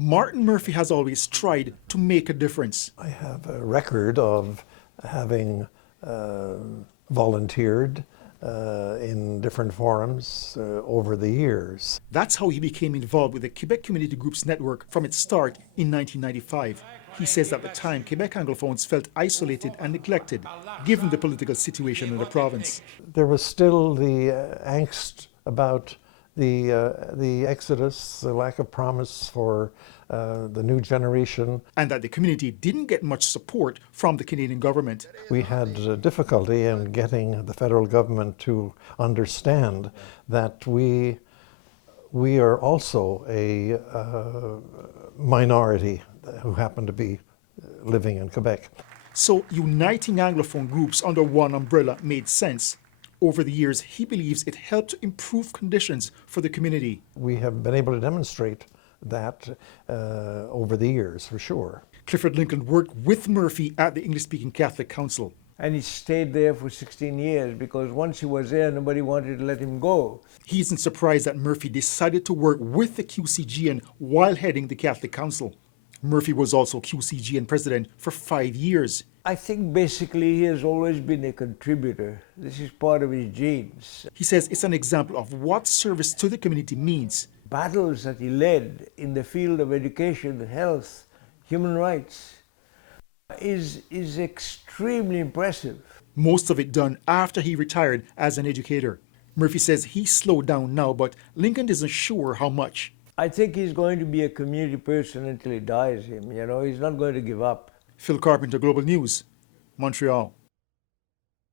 Martin Murphy has always tried to make a difference. I have a record of having volunteered in different forums over the years. That's how he became involved with the Quebec Community Groups Network from its start in 1995. He says at the time, Quebec Anglophones felt isolated and neglected, given the political situation in the province. There was still the angst about the exodus, the lack of promise for the new generation. And that the community didn't get much support from the Canadian government. We had difficulty in getting the federal government to understand that we are also a minority who happen to be living in Quebec. So uniting Anglophone groups under one umbrella made sense. Over the years, he believes it helped to improve conditions for the community. We have been able to demonstrate that over the years, for sure. Clifford Lincoln worked with Murphy at the English-speaking Catholic Council. And he stayed there for 16 years because once he was there, nobody wanted to let him go. He isn't surprised that Murphy decided to work with the QCGN while heading the Catholic Council. Murphy was also QCGN President for 5 years. I think basically he has always been a contributor. This is part of his genes. He says it's an example of what service to the community means. Battles that he led in the field of education, health, human rights is extremely impressive. Most of it done after he retired as an educator. Murphy says he's slowed down now, but Lincoln isn't sure how much. I think he's going to be a community person until he dies. He's not going to give up. Phil Carpenter, Global News, Montreal.